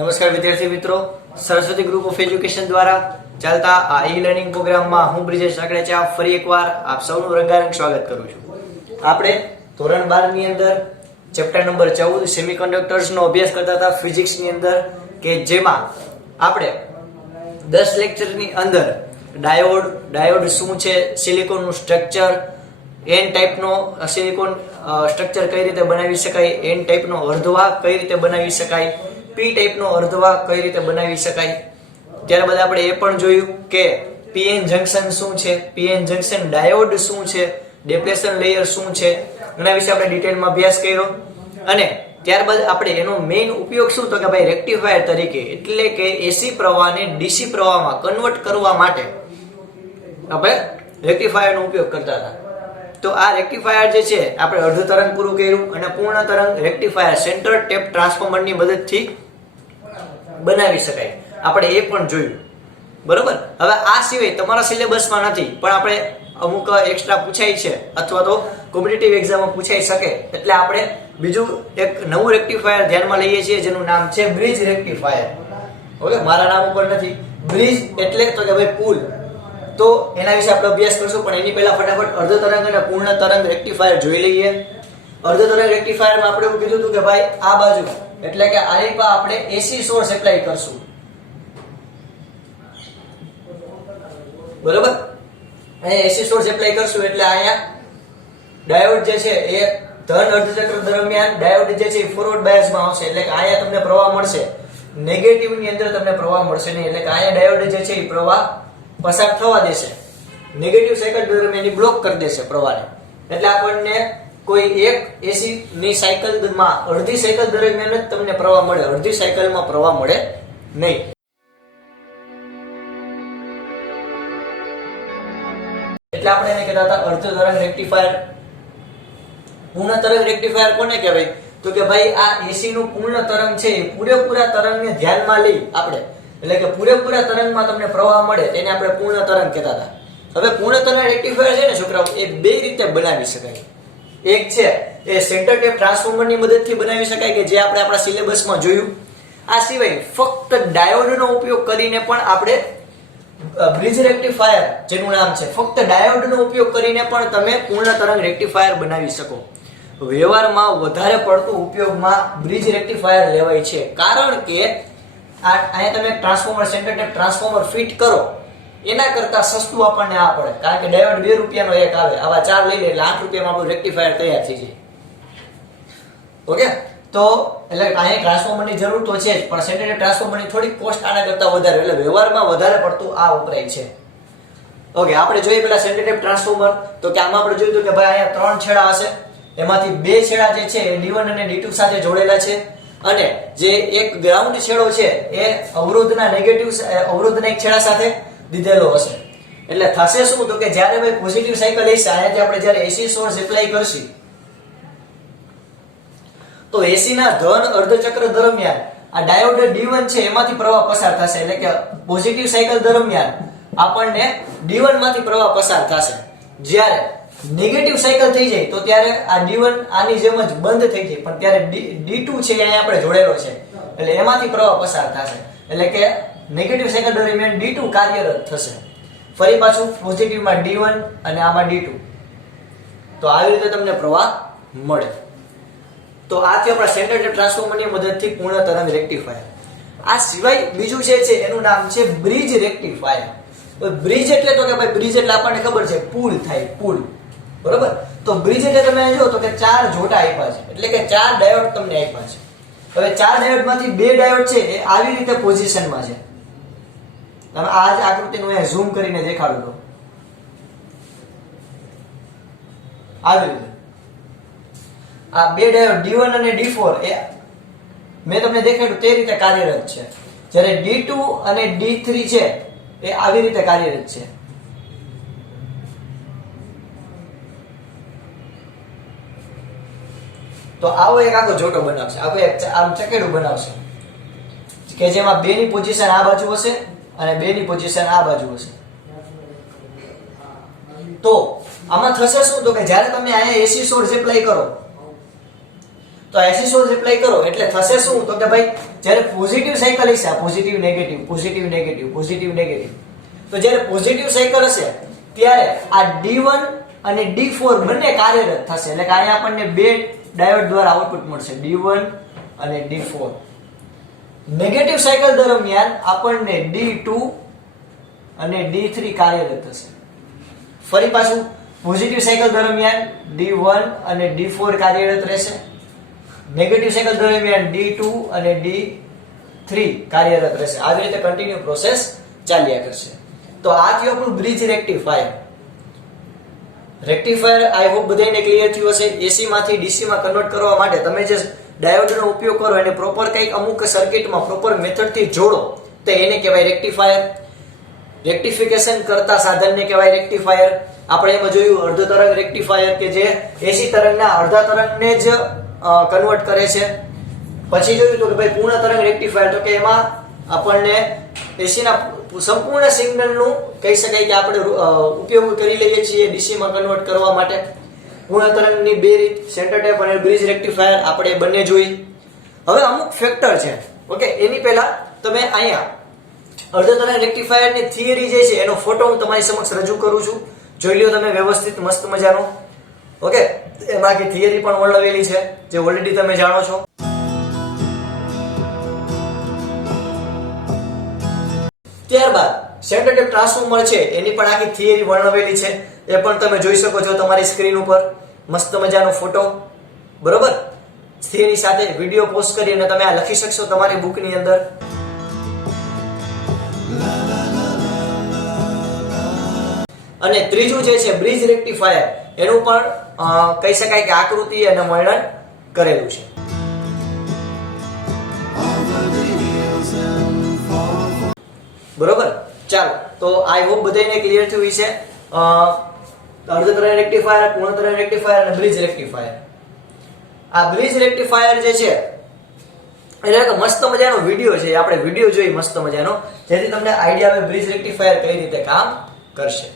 નમસ્કાર વિદ્યાર્થી મિત્રો, સરસ્વતી ગ્રુપ ઓફ એજ્યુકેશન દ્વારા ચાલતા આ ઈ લર્નિંગ પ્રોગ્રામમાં હું બ્રિજેશ સાકરેચા ફરી એકવાર આપ સૌનું રંગારંગ સ્વાગત કરું છું. આપણે ધોરણ 12 ની અંદર ચેપ્ટર નંબર 14 સેમિકન્ડક્ટર્સ નો અભ્યાસ કરતા હતા ફિઝિક્સ ની અંદર, કે જેમાં આપણે 10 લેક્ચરની અંદર ડાયોડ શું છે, સિલિકોન નું સ્ટ્રક્ચર, એન ટાઈપનો સિલિકોન સ્ટ્રક્ચર કઈ રીતે બનાવી શકાય, એન ટાઈપનો અર્ધવાહક કઈ રીતે બનાવી શકાય, પી ટાઈપનો અર્ધવાહક કઈ રીતે બનાવી શકાય. ત્યારબાદ આપણે એ પણ જોયું કે પીએન જંકશન શું છે, પીએન જંકશન ડાયોડ શું છે, ડેપ્લેશન લેયર શું છે, એના વિશે આપણે ડિટેલમાં અભ્યાસ કર્યો. અને ત્યારબાદ આપણે એનો મેઇન ઉપયોગ શું, તો કે ભાઈ રેક્ટિફાયર તરીકે, એટલે કે એસી પ્રવાહને ડીસી પ્રવાહમાં કન્વર્ટ કરવા માટે આપણે રેક્ટિફાયરનો ઉપયોગ કરતા હતા. તો આ રેક્ટિફાયર જે છે આપણે અર્ધ તરંગ પૂરું કર્યું અને પૂર્ણ તરંગ રેક્ટિફાયર સેન્ટર ટેપ ટ્રાન્સફોર્મરની મદદથી બનાવી શકાય, આપણે એ પણ જોયું. બરોબર. હવે આ સિવાય તમારા સિલેબસમાં નથી, પણ આપણે અમુક એક્સ્ટ્રા પૂછાય છે અથવા તો કોમ્પિટિટિવ એક્ઝામમાં પૂછાઈ શકે, એટલે આપણે બીજું એક નવું રેક્ટિફાયર ધ્યાનમાં લઈએ છીએ જેનું નામ છે બ્રિજ રેક્ટિફાયર. ઓકે, મારા નામ ઉપર નથી. બ્રિજ એટલે તો કે ભાઈ પુલ. તો એના વિશે આપણે અભ્યાસ કરશું, પણ એની પહેલા ફટાફટ અર્ધ તરંગ અને પૂર્ણ તરંગ રેક્ટિફાયર જોઈ લઈએ. અર્ધ તરંગ રેક્ટિફાયરમાં આપણે એવું કીધું હતું કે ભાઈ આ બાજુ એટલે કે આની પર આપણે એસી સોર્સ એપ્લાય કરશું. બરોબર. અહીંયા એસી સોર્સ એપ્લાય કરશું એટલે અહીંયા ડાયોડ જે છે એ ધન અર્ધચક્ર દરમિયાન ડાયોડ જે છે એ ફોરવર્ડ બાયસમાં આવશે, એટલે કે અહીંયા તમને પ્રવાહ મળશે. નેગેટિવ ની અંદર તમને પ્રવાહ મળશે નહીં, એટલે કે અહીંયા ડાયોડ જે છે એ પ્રવાહ પસાર થવા દેશે. નેગેટિવ સાયકલ દરમિયાન બ્લોક કરી દેશે પ્રવાહને, એટલે આપણને કોઈ એક એસી ની સાયકલમાં અડધી સાયકલ દરમિયાન જ તમને પ્રવાહ મળે, અડધી સાયકલમાં પ્રવાહ મળે નહીં. એટલે આપણે એને કહેતા હતા અર્ધ તરંગ રેક્ટિફાયર. પૂર્ણ તરંગ રેક્ટિફાયર કોને કહેવાય, તો કે ભાઈ આ એસી નું પૂર્ણ તરંગ છે એ પૂરેપૂરા તરંગને ધ્યાનમાં લઈ આપણે, એટલે કે પૂરેપૂરા તરંગમાં તમને પ્રવાહ મળે તેને આપણે પૂર્ણ તરંગ કહેતા હતા. હવે પૂર્ણ તરંગ રેક્ટિફાયર છે ને છોકરાઓ, એ બે રીતે બનાવી શકાય. એક છે એ સેન્ટર ટેપ ટ્રાન્સફોર્મરની મદદથી બનાવી શકાય, કે જે આપણે આપણા સિલેબસમાં જોયું. આ સિવાય ફક્ત ડાયોડનો ઉપયોગ કરીને પણ આપણે બ્રિજ રેક્ટિફાયર જેનું નામ છે, ફક્ત ડાયોડનો ઉપયોગ કરીને પણ તમે પૂર્ણ તરંગ રેક્ટિફાયર બનાવી શકો. વ્યવહારમાં વધારે પડતું ઉપયોગમાં બ્રિજ રેક્ટિફાયર લેવાય છે, કારણ કે અહીંયા તમે transformer centre tap transformer fit કરો એના કરતા સસ્તું આપણને આ પડે, કારણ કે ડાયોડ 2 રૂપિયાનો એક આવે, આવા 4 લઈ લે એટલે 8 રૂપિયામાં આપણું રેક્ટિફાયર તૈયાર થઈ જાય. ઓકે, તો એટલે અહીંયા ટ્રાન્સફોર્મરની જરૂર તો છે જ, પણ સેન્ટર ટેપ ટ્રાન્સફોર્મરની થોડી કોસ્ટ આના કરતા વધારે, એટલે વ્યવહારમાં વધારે પડતું આ વપરાય છે. ઓકે, આપણે જોઈએ પેલા સેન્ટર ટેપ ટ્રાન્સફોર્મર. તો કે આમાં આપણે જોયું કે ભાઈ અહીંયા 3 છેડા હશે, એમાંથી 2 છેડા જે છે એ D1 અને D2 સાથે જોડેલા છે, અને જે એક ગ્રાઉન્ડ છેડો છે એ અવરોધના એક છેડા સાથે દીધેલો હશે. એટલે થશે શું, તો કે જ્યારે ભાઈ પોઝિટિવ સાયકલ હશે, અહીંયાથી આપણે જ્યારે એસી સોર્સ એપ્લાય કરશી તો એસી ના ધન અર્ધચક્ર દરમિયાન આ ડાયોડ D1 છે એમાંથી પ્રવાહ પસાર થશે, એટલે કે પોઝિટિવ સાયકલ દરમિયાન આપણને D1 માંથી પ્રવાહ પસાર થશે. જ્યારે નેગેટિવ સાયકલ થઈ જાય તો ત્યારે આ D1 આની જેમ જ બંધ થઈ જાય, પણ ત્યારે D2 છે અહીંયા આપણે જોડેલો છે, એટલે એમાંથી પ્રવાહ પસાર થશે, એટલે કે નેગેટિવ સાયકલ દરમિયાન D2 કાર્યરત થશે. ફરી પાછું પોઝિટિવમાં D1 અને આમાં D2, તો આવી રીતે તમને પ્રવાહ મળે. તો આ થયો આપણા સેન્ટર ટેપ ટ્રાન્સફોર્મરની મદદથી પૂર્ણ તરંગ રેક્ટિફાયર. આ સિવાય બીજું છે એનું નામ છે બ્રિજ રેક્ટિફાયર. બ્રિજ એટલે તો કે ભાઈ બ્રિજ એટલે આપણને ખબર છે પુલ થાય, પુલ. બરોબર. તો બ્રિજ એટલે તમે જો તો કે 4 જોટા આપ્યા છે, એટલે કે 4 ડાયોડ તમને આપ્યા છે. હવે 4 ડાયોડમાંથી 2 ડાયોડ છે એ આવી રીતે પોઝિશનમાં છે. તમે આ જ આકૃતિનું અહીંયા ઝૂમ કરીને દેખાડું તો આવી રીતે આ 2 ડાયોડ D1 અને D4 એ મેં તમને દેખાડ્યું તે રીતે કાર્યરત છે, જ્યારે D2 અને D3 છે એ આવી રીતે કાર્યરત છે. તો આવો એક આખો જોટો બનાવશે, આખો એક આમ ચકેડું બનાવશે, કે જેમાં 2 ની પોઝિશન આ બાજુ હશે અને 2 ની પોઝિશન આ બાજુ હશે. તો આમાં થશે શું, તો કે જ્યારે તમે અહીંયા એસી સોર્સ એપ્લાય કરો તો એસી સોલ્સ એપ્લાય કરો એટલે થશે શું તો કે ભાઈ જ્યારે પોઝિટિવ સાયકલ હશે, positive negative positive negative positive negative, તો જ્યારે પોઝિટિવ સાયકલ હશે ત્યારે આ D1 અને D4 બંને કાર્યરત થશે. એટલે કે અહીંયા આપણને બે ડાયોડ દ્વારા આઉટપુટ મળશે, D1 અને D4. નેગેટિવ સાયકલ દરમિયાન આપણને D2 અને D3 કાર્યરત થશે. ફરી પાછું પોઝિટિવ સાયકલ દરમિયાન D1 અને D4 કાર્યરત રહેશે. નેગેટિવ સાયકલ દરમિયાન D2 અને D3 કાર્યરત રહેશે. આવી રીતે કન્ટિન્યુ પ્રોસેસ ચાલ્યા કરશે. તો આ થયું આપણું bridge rectifier. Rectifier I hope બધાને ક્લિયર થયું હશે. એસી માંથી ડીસી માં કન્વર્ટ કરવા માટે તમે જે ડાયોડનો ઉપયોગ કરો એને પ્રોપર કંઈક અમુક સર્કિટમાં પ્રોપર મેથડથી જોડો તો એને કહેવાય રેક્ટિફાયર. રેક્ટિફિકેશન કરતા સાધનને કહેવાય રેક્ટિફાયર. આપણે એમાં જોયું અર્ધ તરંગ રેક્ટિફાયર કે જે એસી તરંગના અડધા તરંગને જ કન્વર્ટ કરે છે. પછી જોયું તો કે ભાઈ પૂર્ણ તરંગ રેક્ટિફાયર, તો કે એમાં આપણને એસીના સંપૂર્ણ સિગ્નલનું કહી શકાય કે આપણે ઉપયોગ કરી લઈએ છીએ ડીસી માં કન્વર્ટ કરવા માટે. પૂર્ણ તરંગની બે રીત, સેન્ટર ટેપ અને બ્રિજ રેક્ટિફાયર આપણે બંને જોઈ. હવે અમુક ફેક્ટર છે ઓકે. એની પહેલા તમે અહીંયા અર્ધ તરંગ રેક્ટિફાયરની થિયરી જે છે એનો ફોટો હું તમારી સમક્ષ રજૂ કરું છું. જોઈ લ્યો તમે વ્યવસ્થિત મસ્ત મજાનો ઓકે. એમાં કે થિયરી પણ વર્ણવેલી છે જે ઓલરેડી તમે જાણો છો. ત્યારબાદ સેન્ટર ટેપ ટ્રાન્સફોર્મર છે એની પણ આખી થિયરી વર્ણવેલી છે. એ પણ તમે જોઈ શકો છો તમારી સ્ક્રીન ઉપર મસ્ત મજાનો ફોટો. બરોબર, થિયરી સાથે વિડિયો પોસ્ટ કરીને તમે આ લખી શકશો તમારી બુકની અંદર. અને ત્રીજું જે છે બ્રિજ રેક્ટિફાયર, એનું પણ કહી શકાય કે આકૃતિ અને વર્ણન કરેલું છે. બરોબર, ચાલો તો આઈ હોપ બધાને ક્લિયર થયું છે. અર્ધ તરંગ રેક્ટિફાયર, પૂર્ણ તરંગ રેક્ટિફાયર અને બ્રિજ રેક્ટિફાયર. આ બ્રિજ રેક્ટિફાયર જે છે એટલે મસ્ત મજાનો વિડિયો છે, આપણે વિડિયો જોઈ મસ્ત મજાનો, જેથી તમને આઈડિયા આવે બ્રિજ રેક્ટિફાયર કઈ રીતે કામ કરશે.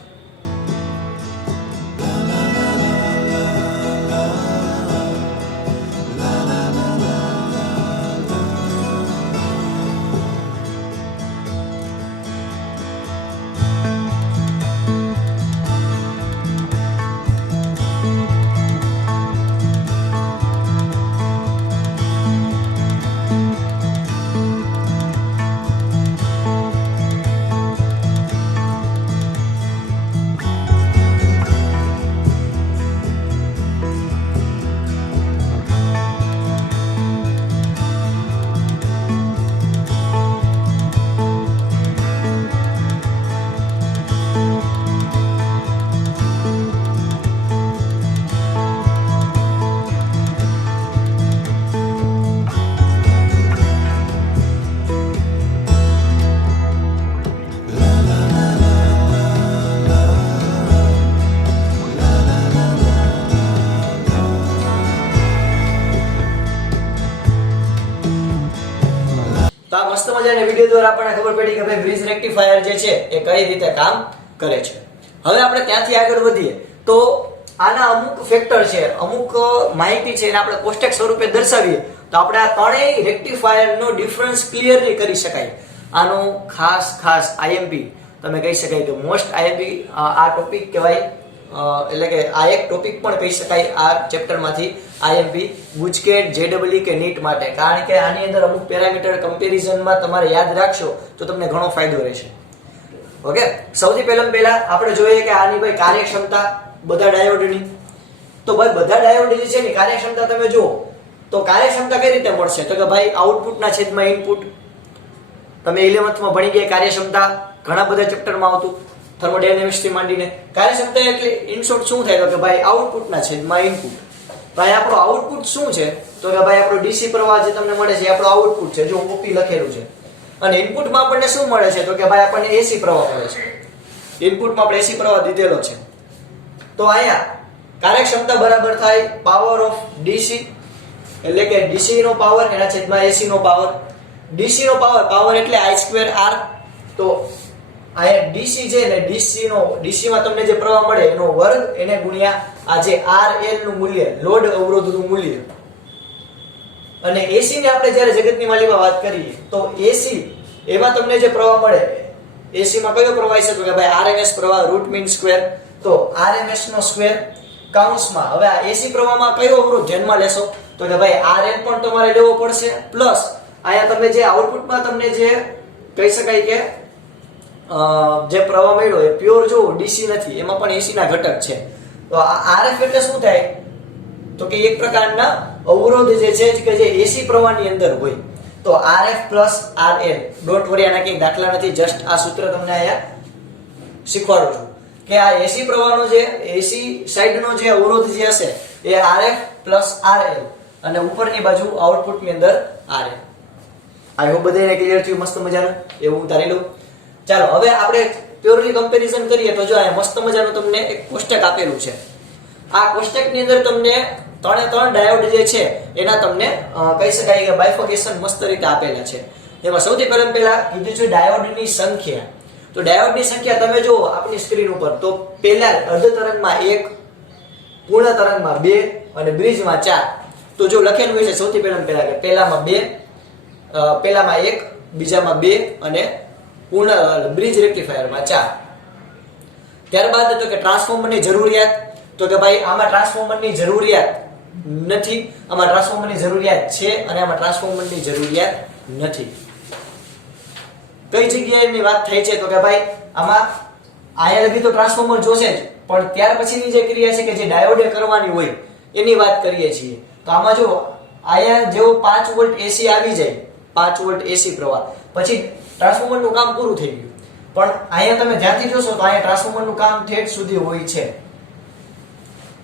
તો આ મસ્ત મજાના વિડિયો દ્વારા આપણને ખબર પડી કે ભાઈ બ્રિજ રેક્ટિફાયર જે છે એ કઈ રીતે કામ કરે છે. હવે આપણે ત્યાંથી આગળ વધીએ તો આના અમુક ફેક્ટર છે, અમુક માહિતી છે એને આપણે કોષ્ટક સ્વરૂપે દર્શાવીએ તો આપણે આ ત્રણેય રેક્ટિફાયરનો ડિફરન્સ ક્લિયરલી કરી શકાય. આનો ખાસ આઈએમપી તમે કહી શકાય કે મોસ્ટ આઈએમપી આ ટોપિક કહેવાય. એટલે કે આ એક ટોપિક પણ કહી શકાય આ ચેપ્ટરમાંથી આઈએમપી ગુજકેટ, જેડબલઈ કે નીટ માટે, કારણ કે આની અંદર અમુક પેરામીટર કમ્પેરિઝનમાં તમારે યાદ રાખશો તો તમને ઘણો ફાયદો રહેશે. ઓકે, સૌથી પહેલા આપણે જોઈએ કે આની ભાઈ કાર્યક્ષમતા બધા ડાયોડની. તો ભાઈ બધા ડાયોડ જે છે ને કાર્યક્ષમતા તમે જુઓ તો કાર્યક્ષમતા કઈ રીતે મળશે તો કે ભાઈ આઉટપુટના છેદમાં ઇનપુટ. તમે 11th માં ભણી ગયા કાર્યક્ષમતા, ઘણા બધા ચેપ્ટરમાં આવતું થર્મોડાયનેમિક્સ થી માંડીને. કાર્યક્ષમતા એટલે ઇન શોર્ટ શું થાય તો કે ભાઈ આઉટપુટના છેદમાં ઇનપુટ. ભાઈ આપણો આઉટપુટ શું છે તો કે ભાઈ આપણો ડીસી પ્રવાહ જે તમને મળે છે આપણો આઉટપુટ છે, જો ઓપી લખેલું છે. અને ઇનપુટમાં આપણને શું મળે છે તો કે ભાઈ આપણને એસી પ્રવાહ મળે છે. ઇનપુટમાં આપણે એસી પ્રવાહ દીધેલો છે. તો અહીંયા કાર્યક્ષમતા બરાબર થાય પાવર ઓફ ડીસી, એટલે કે ડીસી નો પાવર એના છેદમાં એસી નો પાવર. ડીસી નો પાવર એટલે I²R. તો અહીંયા ડીસી છે ને ડીસી માં તમને જે પ્રવાહ મળે એનો વર્ગ એને ગુણ્યા આ જે RL નું મૂલ્ય, લોડ અવરોધનું મૂલ્ય. અને એસી ને આપણે જ્યારે જગતની માલિકામાં વાત કરીએ તો એસી એમાં તમને જે પ્રવાહ મળે એસી માં કયો પ્રવાહ છે તો કે ભાઈ આરએમએસ પ્રવાહ રૂટ મીન સ્ક્વેર. તો આરએમએસ નો સ્ક્વેર કૌંસમાં હવે આ એસી પ્રવાહમાં કયો અવરોધ ધ્યાનમાં લેશો તો કે ભાઈ આરએન પણ તમારે લેવો પડશે પ્લસ અહીંયા તમે જે આઉટપુટમાં તમને જે કહી શકાય કે જે પ્રવાહ મળ્યો એ પ્યોર જો ડીસી નથી, એમાં પણ એસી ના ઘટક છે. તો આ આરએફ એટલે શું થાય તો કે એક પ્રકારના અવરોધ જે છે કે જે એસી પ્રવાહની અંદર હોય. તો RF plus RL, don't worry, આના કંઈ દાખલા નથી, જસ્ટ આ સૂત્ર તમને અહીંયા શીખવાડું છું કે આ એસી પ્રવાહનો જે એસી સાઈડનો જે અવરોધ જે હશે એ આરએફ પ્લસ આરએલ અને ઉપરની બાજુ આઉટપુટની અંદર આરએલ. આઈ હોપ બધાને ક્લિયર થયું મસ્ત મજાનું, એવું હું ધારી લઉં. ચાલો હવે આપણે પ્યોરલી કમ્પેરિઝન કરીએ તો જો અહીંયા મસ્ત મજાનું તમને એક કોષ્ટક આપેલું છે. આ કોષ્ટકની અંદર તમને ત્રણે ત્રણ ડાયોડ જે છે એના તમને કહી શકાય કે બાયફોકેશન મસ્ત રીતે આપેલા છે. એમાં સૌથી પહેલા કીધું છે ડાયોડની સંખ્યા. તો ડાયોડની સંખ્યા તમે જુઓ આપણી સ્ક્રીન ઉપર તો પહેલા અર્ધ તરંગમાં 1, પૂર્ણ તરંગમાં 2 અને બ્રિજમાં 4. તો જો લખેલું હોય છે સૌથી પહેલા કે પહેલામાં 2, પહેલામાં 1, બીજામાં 2 અને પૂર્ણ બ્રિજ રેક્ટિફાયરમાં 4. ત્યારબાદ તો કે ટ્રાન્સફોર્મરની જરૂરિયાત તો કે ભાઈ આમાં ટ્રાન્સફોર્મરની જરૂરિયાત નથી, આમાં ટ્રાન્સફોર્મરની જરૂરિયાત છે અને આમાં ટ્રાન્સફોર્મરની જરૂરિયાત નથી. કઈ જગ્યાએની વાત થાય છે તો કે ભાઈ આમાં આયા લગી તો ટ્રાન્સફોર્મર જોશે જ, પણ ત્યાર પછીની જે ક્રિયા છે કે જે ડાયોડે કરવાની હોય એની વાત કરીએ છીએ. તો આમાં જો આયા જેવો 5 વોલ્ટ એસી આવી જાય, 5 વોલ્ટ એસી પ્રવાહ, પછી ટ્રાન્સફોર્મરનું કામ પૂરું થઈ ગયું. પણ અહીંયા તમે ધ્યાનથી જોશો તો અહીંયા ટ્રાન્સફોર્મરનું કામ ઠેઠ સુધી હોય છે,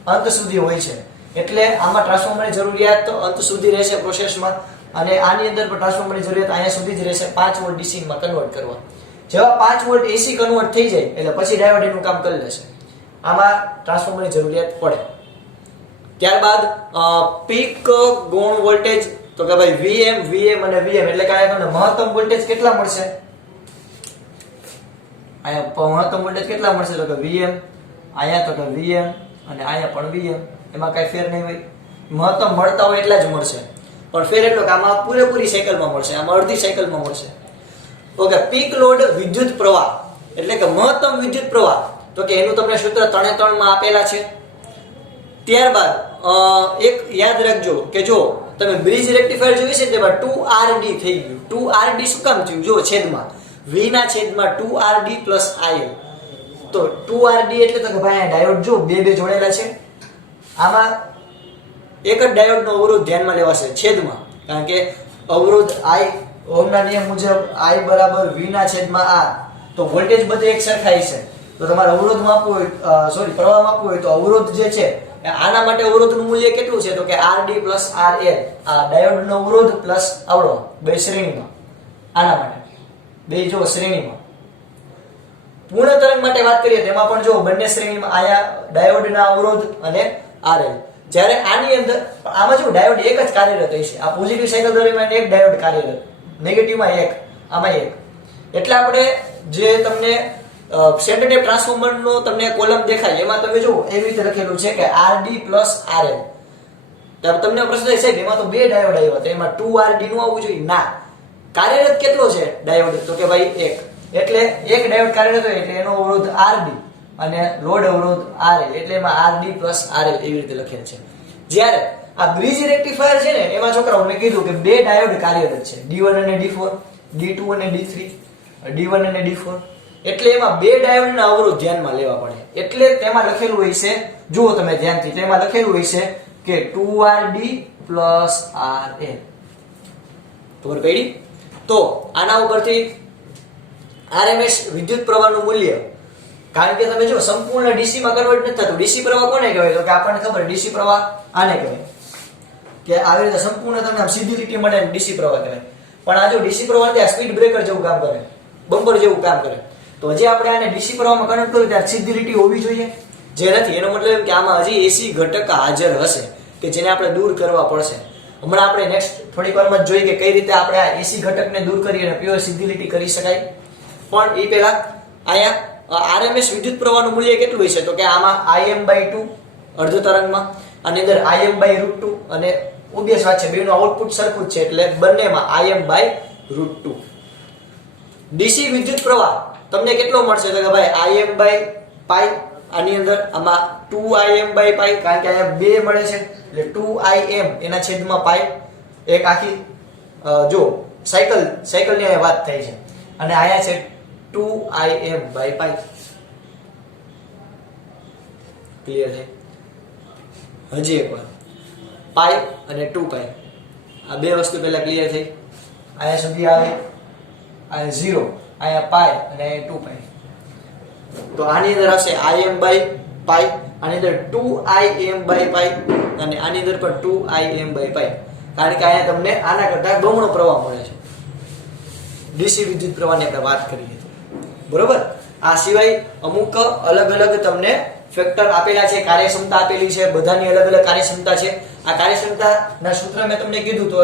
અંત સુધી હોય છે. એટલે આમાં ટ્રાન્સફોર્મરની જરૂરિયાત તો અંત સુધી રહેશે પ્રોસેસમાં, અને આની અંદર પણ ટ્રાન્સફોર્મરની જરૂરિયાત અહીંયા સુધી જ રહેશે 5 વોલ્ટ ડીસી માં કન્વર્ટ કરવા. જેવા 5 વોલ્ટ એસી કન્વર્ટ થઈ જાય એટલે પછી ડાયોડ એનું કામ કરી લેશે. આમાં ટ્રાન્સફોર્મરની જરૂરિયાત પડે. ત્યારબાદ પીક ગૌણ વોલ્ટેજ તો કે ભાઈ VM અને VM એટલે કે અહીંયા તમને મહત્તમ વોલ્ટેજ કેટલા મળશે, અહીંયા મહત્તમ વોલ્ટેજ કેટલા મળશે તો કે VM, અહીંયા તો કે VM અને અહીંયા પણ VM, એમાં કઈ ફેર નહીં હોય. મહત્તમ મળતા હોય એટલા જ મળશે, પણ ફેર એટલો કે આમાં પૂરેપૂરી સાયકલમાં મળશે, આમાં અડધી સાયકલમાં મળશે. ઓકે, પીક લોડ વિદ્યુત પ્રવાહ એટલે કે મહત્તમ વિદ્યુત પ્રવાહ તો કે એનું તમને સૂત્ર 3 માં આપેલા છે. ત્યારબાદ એક યાદ રાખજો કે જો તમે બ્રિજ રેક્ટિફાયર જોઈ છે તેમાં 2RD થઈ ગયું. 2RD શું કામ થયું જો છેદમાં V ના છેદમાં 2RD પ્લસ IL. તો 2RD એટલે તો કે ભાઈ આ ડાયોડ જો બે જોડેલા છે, આમાં એક જ ડાયોડનો અવરોધ ધ્યાનમાં લેવાશે છેદમાં, કારણ કે અવરોધ I ઓહમના નિયમ મુજબ I બરાબર V ના છેદમાં R. તો વોલ્ટેજ બધે એક સરખાઈ છે. તો તમારે અવરોધ માપવું હોય પ્રવાહ માપવું હોય તો અવરોધ જે છે આના માટે અવરોધનું મૂલ્ય કેટલું છે તો કે RD પ્લસ RL. આ ડાયોડનો અવરોધ પ્લસ આવડો બે શ્રેણીમાં, આના માટે બે જો શ્રેણીમાં. પૂર્ણ તરંગ માટે વાત કરીએ તેમાં પણ જો બંને શ્રેણીમાં આયા ડાયોડના અવરોધ અને RL. જ્યારે આની અંદર આમાં જો ડાયોડ એક જ કાર્યરત હોય છે. આ પોઝિટિવ સાયકલ દરમિયાન એક ડાયોડ કાર્યરત, નેગેટિવમાં એક, આમાં એક. એટલે આપણે જે તમને સેન્ટર ટ્રાન્સફોર્મરનો તમને કોલમ દેખાય એમાં તમે જો એવી રીતે લખેલું છે કે RD પ્લસ RL. તમને પ્રશ્ન થાય છે એમાં તો બે ડાયોડ આવ્યા, તો એમાં 2RD નું આવવું જોઈએ ના. કાર્યરત કેટલો છે ડાયોડ તો કે ભાઈ એક. એટલે એક ડાયોડ કાર્યરત હોય એટલે એનો અવરોધ RD અને લોડ અવરોધ RL, એટલે એમાં RD પ્લસ RL એવી રીતે લખેલ છે. જ્યારે આ બ્રિજ રેક્ટિફાયર છે ને એમાં છોકરાઓ મેં કીધું કે બે ડાયોડ કાર્યરત છે, D1 અને D4, D2 અને D3, D1 અને D4. એટલે એમાં બે ડાયોડના અવરોધ ધ્યાનમાં લેવા પડે. એટલે તેમાં લખેલું હોય છે, જુઓ તમે ધ્યાનથી, તેમાં લખેલું હોય છે કે 2RD પ્લસ RL. ખબર પડી? તો આના ઉપરથી RMS વિદ્યુત પ્રવાહનું મૂલ્ય, કારણ કે તમે જો સંપૂર્ણ ડીસી માં કન્વર્ટ નથી થતું. ડીસી પ્રવાહ કોને કહેવાય તો કે આપણને ખબર, ડીસી પ્રવાહ આને કહેવાય કે આવી રીતે સંપૂર્ણ તમને આમ સીધી લીટી મળે ડીસી પ્રવાહ કહેવાય. પણ આ જો ડીસી પ્રવાહ આ સ્પીડ બ્રેકર જેવું કામ કરે, બમ્પર જેવું કામ કરે. તો હજી આપણે આને ડીસી પ્રવાહમાં કન્વર્ટ કરીએ ત્યારે સીધી લીટી હોવી જોઈએ, જે નથી. એનો મતલબ એમ કે આમાં હજી એસી ઘટક હાજર હશે કે જેને આપણે દૂર કરવા પડશે. હમણાં આપણે નેક્સ્ટ થોડીક વારમાં જોઈએ કે કઈ રીતે આપણે આ એસી ઘટકને દૂર કરી અને પ્યોર સીધી લીટી કરી શકાય. પણ એ પહેલા અહીંયા RMS વિદ્યુત પ્રવાહનું મૂલ્ય કેટલું હશે તો કે આમાં Im/2 અર્ધ તરંગમાં, આની અંદર Im/√2 અને ઓબ્વિયસ વાત છે, બેનું આઉટપુટ સરખું જ છે એટલે બંનેમાં Im/√2. ડીસી વિદ્યુત પ્રવાહ તમને કેટલો મળશે તો કે ભાઈ Im/π આની અંદર આમાં 2Im/π કારણ કે અહીંયા 2 મળે છે એટલે 2Im એના છેદમાં પાઈ એક આખી જો સાયકલની અહીંયા વાત થઈ છે અને અહીંયા છે 2Im/π. ક્લિયર છે? હજી એકવાર પાઈ અને 2π આ બે વસ્તુ પહેલા ક્લિયર થઈ. અહીંયા સુધી આવે અહીંયા 0 અહીંયા પાઈ અને અહીંયા 2π. તો આની અંદર હશે Im/π, આની અંદર 2Im/π અને આની અંદર પણ 2Im/π કારણ કે અહીંયા તમને આના કરતા બમણો પ્રવાહ મળે છે. ડીસી વિદ્યુત પ્રવાહની આપણે વાત કરીએ તો બરોબર. આ સિવાય અમુક અલગ અલગ તમને ફેક્ટર આપેલા છે, કાર્યક્ષમતા આપેલી છે, બધાની અલગ અલગ કાર્યક્ષમતા છે. આ કાર્યક્ષમતાના સૂત્ર મેં તમને કીધું તો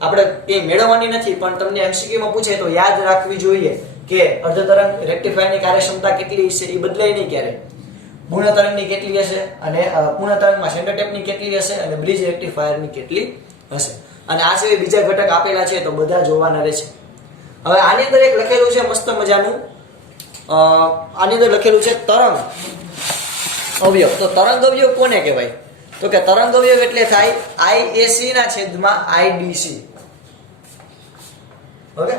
આપણે એ મેળવવાની નથી પણ તમને MCQ માં પૂછે તો યાદ રાખવી જોઈએ કે અર્ધ તરંગ રેક્ટિફાયરની કાર્યક્ષમતા કેટલી હશે એ બદલાય નહીં ક્યારે. પૂર્ણ તરંગની કેટલી હશે અને પૂર્ણ તરંગમાં સેન્ટર ટેપની કેટલી હશે અને બ્રિજ રેક્ટિફાયરની કેટલી હશે અને આ સિવાય બીજા ઘટક આપેલા છે તો બધા જોવાના રહેશે. હવે આની અંદર એક લખેલું છે મસ્ત મજાનું, આની અંદર લખેલું છે તરંગ અવયવ. તો તરંગ અવયવ કોને કહેવાય તો કે તરંગ અવયવ એટલે થાય IAC ના છેદમાં IDC. ઓકે,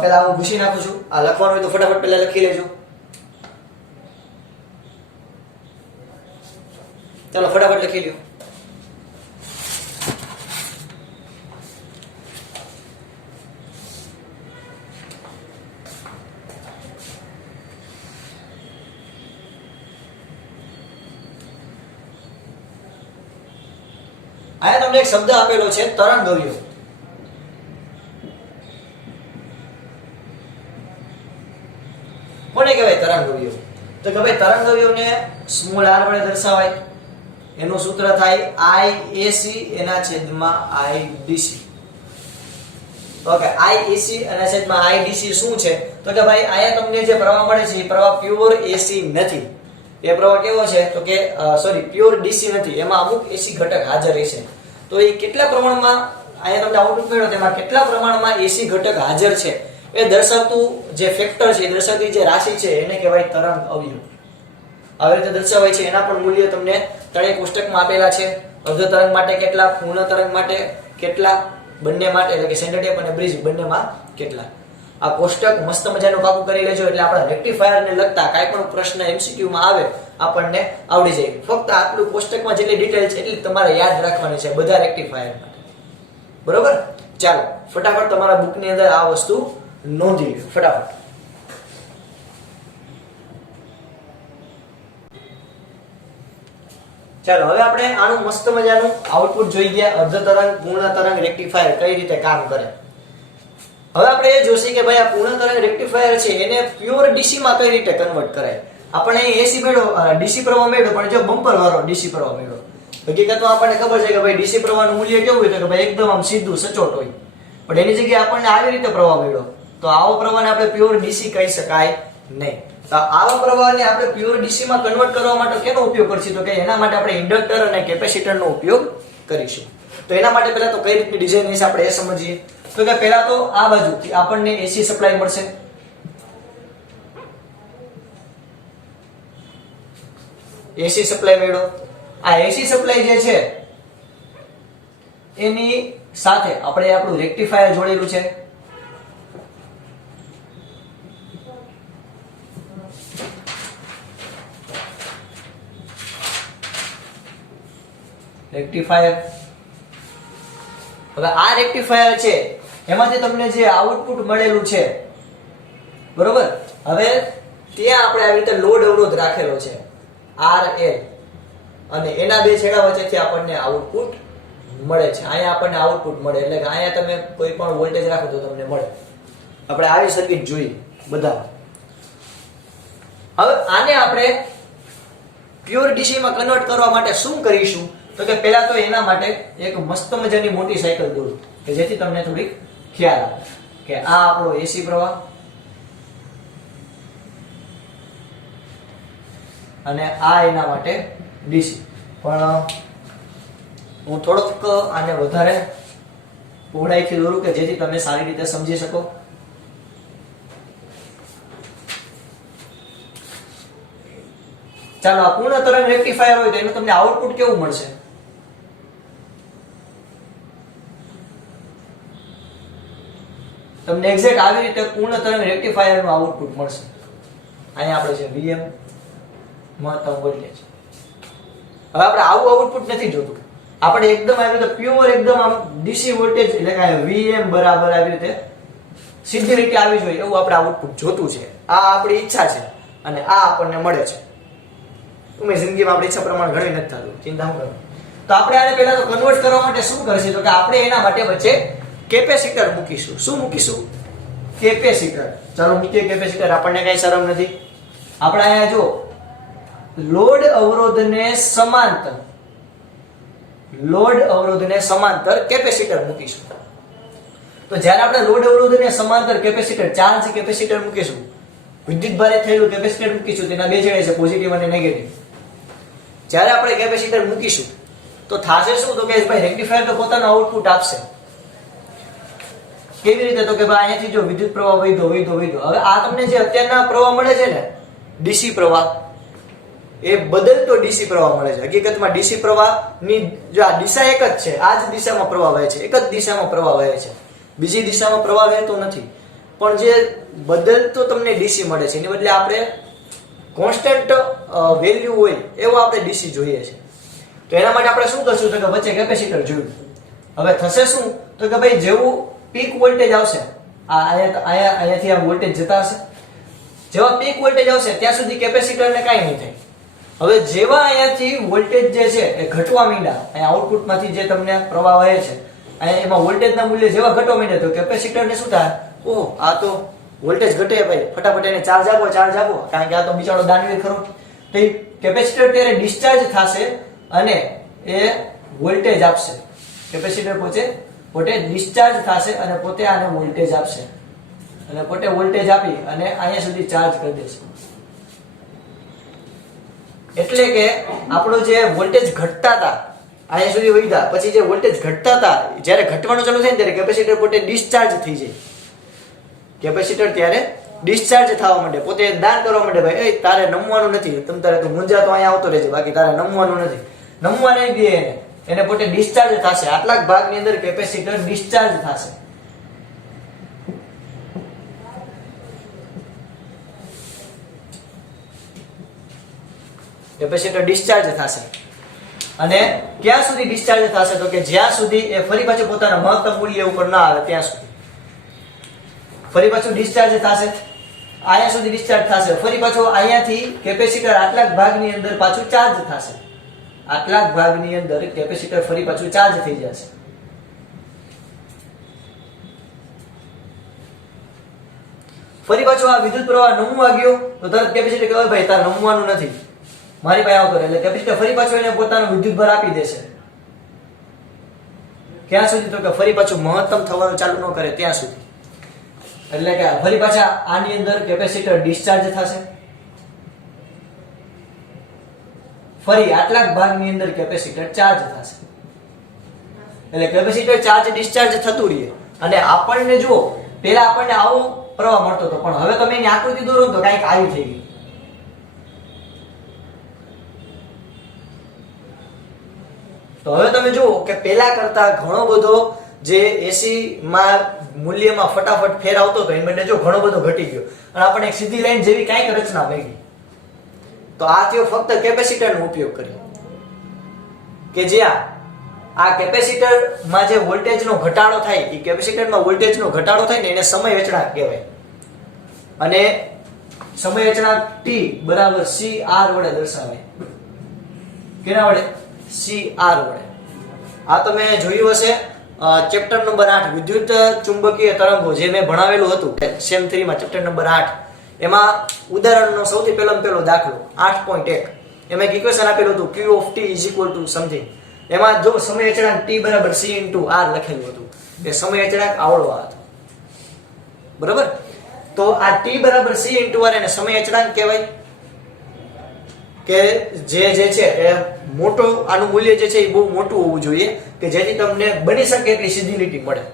પહેલા હું ભૂસી નાખું છું. આ લખવાનું હોય તો ફટાફટ પહેલા લખી લેજો. ચાલો ફટાફટ લખી લ્યો. આયા તમને એક શબ્દ આપેલો છે તરંગ અવયવ. કોને કહેવાય તરંગ અવયવ તો કે ભાઈ તરંગ અવયવને સ્મોલ r વડે દર્શાવાય. એનું સૂત્ર થાય IAC એના છેદમાં IDC. ઓકે, IAC એના છેદમાં IDC શું છે તો કે ભાઈ અહીંયા તમને જે પ્રવાહ મળે છે એ પ્રવાહ પ્યોર AC નથી. એ પ્રવાહ કેવો છે તો કે સોરી પ્યોર DC નથી, એમાં અમુક AC ઘટક હાજર છે. તો એ કેટલા પ્રમાણમાં અહીંયા તમને આઉટપુટ મળ્યો તેમાં કેટલા પ્રમાણમાં AC ઘટક હાજર છે એ દર્શાવતું જે ફેક્ટર છે, દર્શાવતી જે રાશિ છે એને કહેવાય તરંગ અવયવ. આવી રીતે દર્શાવાય છે. એના પણ મૂલ્ય તમને ત્રણેય કોષ્ટકમાં આપેલા છે. અર્ધ તરંગ માટે કેટલા, પૂર્ણ તરંગ માટે કેટલા, બંને માટે એટલે કે સેન્ટર ટેપ અને બ્રિજ બંનેમાં કેટલા. આ કોષ્ટક મસ્ત મજાનું પાકું કરી લેજો એટલે આપણા રેક્ટિફાયરને લગતા કાંઈ પણ પ્રશ્ન MCQ માં આવે આપણને આવડી જાય. ફક્ત આટલું કોષ્ટકમાં જેટલી ડિટેલ છે એટલી તમારે યાદ રાખવાની છે બધા રેક્ટિફાયર માટે. બરોબર, ચાલો ફટાફટ તમારા બુકની અંદર આ વસ્તુ નોંધી લો ફટાફટ. ચાલો હવે આપણે આનું મસ્ત મજાનું આઉટપુટ જોઈ ગયા. અર્ધ તરંગ, પૂર્ણ તરંગ રેક્ટિફાયર કઈ રીતે કામ કરે. હવે આપણે એ જોઈશું કે ભાઈ આ પૂર્ણ તરંગ રેક્ટિફાયર છે એને પ્યોર DC માં કઈ રીતે કન્વર્ટ કરાય. આપણે AC મેળો DC પ્રવાહ મેળો પણ જો બમ્પર વાળો DC પ્રવાહ મેળો. હકીકતમાં આપણને ખબર છે કે ભાઈ DC પ્રવાહનું મૂલ્ય કેવું હોય તો કે ભાઈ એકદમ આમ સીધું સચોટ હોય, પણ એની જગ્યાએ આપણને આવી રીતે પ્રવાહ મેળો તો આવો પ્રવાહને આપણે પ્યોર DC કહી શકાય નહીં. તો આવા પ્રવાહને આપણે પ્યોર DC માં કન્વર્ટ કરવા માટે કેનો ઉપયોગ કરશું તો કે એના માટે આપણે ઇન્ડક્ટર અને કેપેસિટરનો ઉપયોગ કરીશું. તો એના માટે પહેલા તો કઈ રીતની ડિઝાઇન હશે આપણે એ સમજીએ. તો કે પહેલા તો આ બાજુથી આપણને AC સપ્લાય મળશે. AC સપ્લાય મેળવો. આ AC સપ્લાય જે છે એની સાથે આપણે આપણું રેક્ટિફાયર જોડેલું છે. રેક્ટિફાયર. હવે આ રેક્ટિફાયર છે એમાંથી તમને જે આઉટપુટ મળેલું છે બરોબર. હવે ત્યાં આપણે આવી રીતે લોડ અવરોધ રાખેલો છે RL અને એના બે છેડા વચ્ચેથી આપણને આઉટપુટ મળે છે. અહીંયા આપણને આઉટપુટ મળે એટલે કે અહીંયા તમે કોઈ પણ વોલ્ટેજ રાખો તો તમને મળે. આપણે આવી સર્કિટ જોઈ બધા. હવે આને આપણે પ્યોર DC માં કન્વર્ટ કરવા માટે શું કરીશું તો કે પહેલા તો એના માટે એક મસ્ત મજાની મોટી સાયકલ દોરો કે જેથી તમને થોડીક ખ્યાલ આવે કે આ આપણો AC પ્રવાહ અને આ એના માટે DC. પણ હું થોડોક આને વધારે પહોળાઈથી દોરું કે જેથી તમે સારી રીતે સમજી શકો. ચાલો, આ પૂર્ણ તરંગ રેક્ટિફાયર હોય તો એનું તમને આઉટપુટ કેવું મળશે? તમને એક્ઝેક્ટ આવી રીતે પૂર્ણ તરંગ રેક્ટિફાયર નું આઉટપુટ મળશે. અહીંયા આપણે છે Vm મહત્તમ વોલ્ટેજ. હવે આપણે આવું આઉટપુટ નથી જોતું. આપણે એકદમ આવી રીતે પ્યોર એકદમ આમ ડીસી વોલ્ટેજ એટલે કે Vm બરાબર આવી રીતે સીધી રીતે આવી જોઈએ એવું આપણે આઉટપુટ જોતું છે. આ આપણી ઈચ્છા છે અને આ આપણને મળે છે. તમે જિંદગીમાં આપણી ઈચ્છા પ્રમાણે ઘણી નથી થતું, ચિંતા ન કરો. તો આપણે આને પહેલા તો કન્વર્ટ કરવા માટે શું કરશે તો કે આપણે એના માટે વચ્ચે કેપેસિટર મૂકીશું. શું મૂકીશું? કેપેસિટર. ચાલો મૂકીએ કેપેસિટર. આપણને કઈ શરમ નથી. આપણે અહીંયા જો લોડ અવરોધને સમાંતર કેપેસિટર મૂકીશું. તો જ્યારે આપણે લોડ અવરોધને સમાંતર કેપેસિટર ચાર્જ કેપેસિટર મૂકીશું, વિદ્યુત ભારે થયેલું કેપેસિટર મૂકીશું, તેના બે છેડે છે પોઝિટિવ અને નેગેટિવ. જ્યારે આપણે કેપેસિટર મૂકીશું તો થાશે શું તો કે ભાઈ રેક્ટિફાયર તો પોતાનું આઉટપુટ આપશે. કેવી રીતે તો કે ભાઈ અહીંયાથી જો વિદ્યુત પ્રવાહ વહેતો. હવે આ તમને જે અત્યારના પ્રવાહ મળે છે ને ડીસી પ્રવાહ, એ બદલતો ડીસી પ્રવાહ મળે છે. હકીકતમાં ડીસી પ્રવાહની જો આ દિશા એક જ છે, આ જ દિશામાં પ્રવાહ વહે છે, એક જ દિશામાં પ્રવાહ વહે છે, બીજી દિશામાં પ્રવાહ વહેતો નથી. પણ જે બદલતો તમને ડીસી મળે છે એની બદલે આપણે કોન્સ્ટન્ટ વેલ્યુ હોય એવો આપણે ડીસી જોઈએ છે. તો એના માટે આપણે શું કરશું તો કે વચ્ચે કેપેસિટર જોયું. હવે થશે શું તો કે ભાઈ જેવું પીક વોલ્ટેજ આવશે, અહીંયાથી આ વોલ્ટેજ જતા હશે, જેવા પીક વોલ્ટેજ આવશે ત્યાં સુધી કેપેસિટરને કાંઈ નહીં થાય. હવે જેવા અહીંયાથી વોલ્ટેજ જે છે એ ઘટવા માંડ્યા, અહીંયા આઉટપુટમાંથી જે તમને પ્રવાહ વહે છે અહીંયા એમાં વોલ્ટેજના મૂલ્ય જેવા ઘટવા માંડ્યા તો કેપેસિટરને શું થાય? ઓહ, આ તો વોલ્ટેજ ઘટે ભાઈ, ફટાફટ એને ચાર્જ આપો. કારણ કે આ તો બિચારો દાનવીર ખરો. તો એ કેપેસિટર ત્યારે ડિસ્ચાર્જ થશે અને એ વોલ્ટેજ આપશે. કેપેસિટર પોતે ડિસ્ચાર્જ થશે અને પોતે આને વોલ્ટેજ આપશે અને પોતે વોલ્ટેજ આપી અને અહીંયા સુધી ચાર્જ કરી દેશે. એટલે કે આપણો જે વોલ્ટેજ ઘટતા હતા અહીંયા સુધી વધ્યા, પછી જે વોલ્ટેજ ઘટતા હતા જ્યારે ઘટવાનું ચાલુ થાય ને ત્યારે કેપેસિટર પોતે ડિસ્ચાર્જ થઈ જાય. કેપેસિટર ત્યારે ડિસ્ચાર્જ થવા માંડે, પોતે દાન કરવા માંડે. ભાઈ તારે નમવાનું નથી, તમ તારે તું મુંજા તો અહીંયા આવતો રહેજે, બાકી તારે નમવાનું નથી. નમવા નહીં દે એને પોતે ડિસ્ચાર્જ થશે. આટલાક ભાગની અંદર કેપેસિટર ડિસ્ચાર્જ થશે. કેપેસિટર ડિસ્ચાર્જ થશે અને ક્યાં સુધી ડિસ્ચાર્જ થશે તો કે જ્યાં સુધી એ ફરી પાછું પોતાના મહત્તમ મૂલ્ય ઉપર ના આવે ત્યાં સુધી. ફરી પાછું ડિસ્ચાર્જ થશે, અહીંયા સુધી ડિસ્ચાર્જ થશે, ફરી પાછું અહીંયાથી કેપેસિટર આટલાક ભાગની અંદર પાછું ચાર્જ થશે. આટલાક ભાગની અંદર કેપેસિટર ફરી પાછું ચાર્જ થઈ જશે. ફરી પાછું આ વિદ્યુત પ્રવાહ નમવા ગયો તો તરત કેપેસિટર કહેવાય ભાઈ તાર નમવાનું નથી, મારી પાસે આવતો રહે. એટલે કેપેસિટર ફરી પાછું એને પોતાનો વિદ્યુત ભાર આપી દેશે. ક્યાં સુધી તો કે ફરી પાછું મહત્તમ થવાનું ચાલુ ન કરે ત્યાં સુધી. એટલે કે ફરી પાછા આની અંદર કેપેસિટર ડિસ્ચાર્જ થશે, ફરી આટલાક ભાગની અંદર કેપેસિટર ચાર્જ થશે. એટલે કેપેસિટર ચાર્જ ડિસ્ચાર્જ થતું રહે અને આપણને જો પહેલા આપણને આવો પ્રવાહ મળતો હતો, પણ હવે તમે એની આકૃતિ દોરો તો કંઈક આવી થઈ ગઈ. તો હવે તમે જુઓ કે પહેલા કરતા ઘણો બધો જે એસી માં મૂલ્યમાં ફટાફટ ફેર આવતો હતો એની બદલે જો ઘણો બધો ઘટી ગયો અને આપણે એક સીધી લાઈન જેવી કાંઈક રચના મળી. તો આ થયો ફક્ત કેપેસિટરનો ઉપયોગ કર્યો કે જ્યાં આ કેપેસિટરમાં જે વોલ્ટેજનો ઘટાડો થાય એ કેપેસિટરમાં વોલ્ટેજનો ઘટાડો થાય ને એને સમય અચળાંક કહેવાય અને સમય અચળાંક t બરાબર CR વડે દર્શાવાય. કેના વડે? CR વડે. આ તમે જોયું હશે ચેપ્ટર નંબર 8 વિદ્યુત ચુંબકીય તરંગો જે મેં ભણાવેલું હતું સેમ 3 માં ચેપ્ટર નંબર 8 એમાં ઉદાહરણનો સૌથી પહેલો દાખલો 8.1 એમાં એક ઇક્વેશન આપેલું હતું q of t is equal to something. એમાં જો સમય અચળાંક t બરાબર c into r લખેલું હતું. એ સમય અચળાંક આવડો હતો. બરાબર? તો આ t બરાબર c into r એને સમય અચળાંક કહેવાય. કે જે છે એ મોટો આનું મૂલ્ય જે છે એ બહુ મોટું હોવું જોઈએ કે જેથી તમને બની શકે એટલી સીધી લીટી મળે.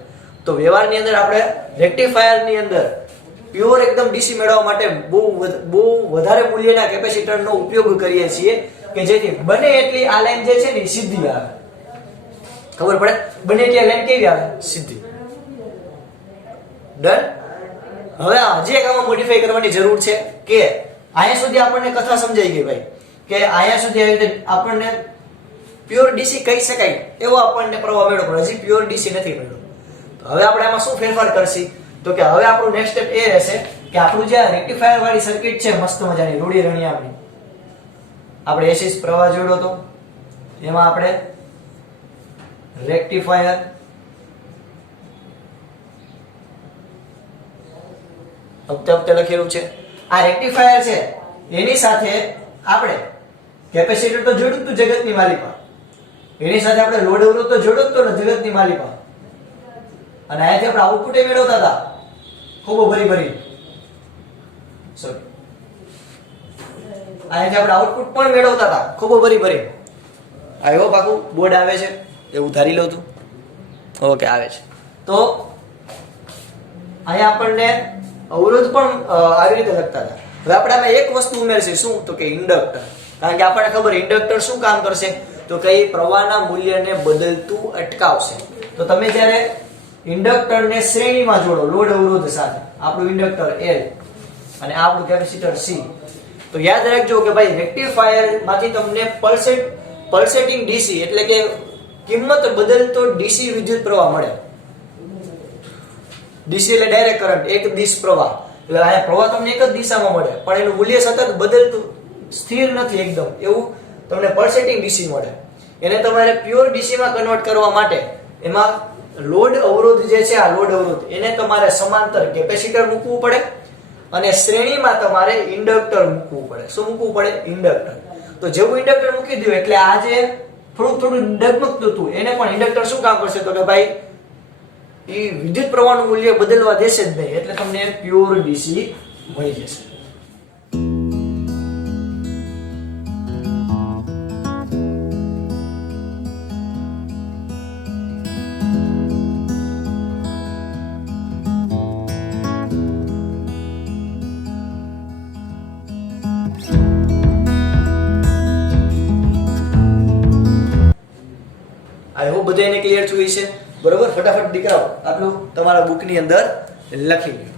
તો વ્યવહારની અંદર આપણે રેક્ટિફાયરની અંદર પ્યોર એકદમ ડીસી મેળવવા માટે બહુ વધારે મૂલ્યના કેપેસિટરનો ઉપયોગ કરીએ છીએ કે જેથી બને એટલી આ લાઈન જે છે ને સીધી આવે. ખબર પડે? બને એટલી લાઈન કેવી આવે? સીધી. ડન. હવે હજી એક આમાં મોડિફાઈ કરવાની જરૂર છે કે અહીંયા સુધી આપણને કથા સમજાઈ ગઈ ભાઈ કે અહીંયા સુધી આવી રીતે આપણને પ્યોર ડીસી કહી શકાય એવો આપણને પ્રવાહ મળ્યો, પણ હજી પ્યોર ડીસી નથી મળ્યો. તો હવે આપણે આમાં શું ફેરફાર કરશી? તો કે હવે આપણું નેક્સ્ટ સ્ટેપ એ રહેશે કે આપણું જે રેક્ટિફાયર વાળી સર્કિટ છે મસ્ત મજાની રૂડી રણિયામણી, આપણે એસીસ પ્રવાહ જોડ્યો તો એમાં આપણે રેક્ટિફાયર હપ્તે લખેલું છે. આ રેક્ટિફાયર છે એની સાથે આપણે કેપેસિટર તો જોડ્યું તું જગતની માલિકા, એની સાથે આપણે લોડ અવરોધ તો જોડ્યો તો ને જગતની માલિકા, અને અહીંયાથી આપણે આઉટપુટ મેળવતા હતા ખૂબ ભરી સોરી અહીંયાથી આપણે આઉટપુટ પણ મેળવતા હતા ખૂબ ભરી. આઈ હોપ આખું બોર્ડ આવે છે એવું ધારી લઉં તું. ઓકે, આવે છે. તો અહીંયા આપણને અવરોધ પણ આવી રીતે લખતા હતા. હવે આપણે આમાં એક વસ્તુ ઉમેરશે, શું? તો કે ઇન્ડક્ટર. કારણ કે આપણને ખબર ઇન્ડક્ટર શું કામ કરશે? તો કે પ્રવાહના મૂલ્યને બદલતું અટકાવશે. તો તમે જ્યારે ઇન્ડક્ટરને શ્રેણીમાં જોડો લોડ અવરોધ સાથે, આપણું ઇન્ડક્ટર L અને આપણું કેપેસિટર C, તો યાદ રાખજો કે ભાઈ રેક્ટિફાયર માંથી તમને પલ્સેટિંગ ડીસી એટલે કે કિંમત બદલતો ડીસી વિદ્યુત પ્રવાહ મળે. ડીસી એટલે ડાયરેક્ટ કરંટ, એક દિશ પ્રવાહ. એટલે આ પ્રવાહ તમને એક જ દિશામાં મળે, પણ એનું મૂલ્ય સતત બદલતું સ્થિર નથી એકદમ, એવું તમને પલ્સેટિંગ ડીસી મળે. એને તમારે પ્યોર ડીસી માં કન્વર્ટ કરવા માટે એમાં લોડ અવરોધ જે છે, આ લોડ અવરોધ એને તમારે સમાંતર કેપેસિટર મૂકવું પડે અને શ્રેણીમાં તમારે ઇન્ડક્ટર મૂકવું પડે. શું મૂકવું પડે? ઇન્ડક્ટર. તો જેવું ઇન્ડક્ટર મૂકી દઉં એટલે આ જે થોડું ડગમગતું હતું એને પણ ઇન્ડક્ટર શું કામ કરશે? તો કે ભાઈ એ વિદ્યુત પ્રવાહનું મૂલ્ય બદલવા દેશે જ નહીં, એટલે તમને પ્યોર ડીસી મળી જશે. આઈ હોપ બધાને ક્લિયર થયું છે. બરોબર, ફટાફટ દીકરાઓ આટલું તમારા બુકની અંદર લખી લો.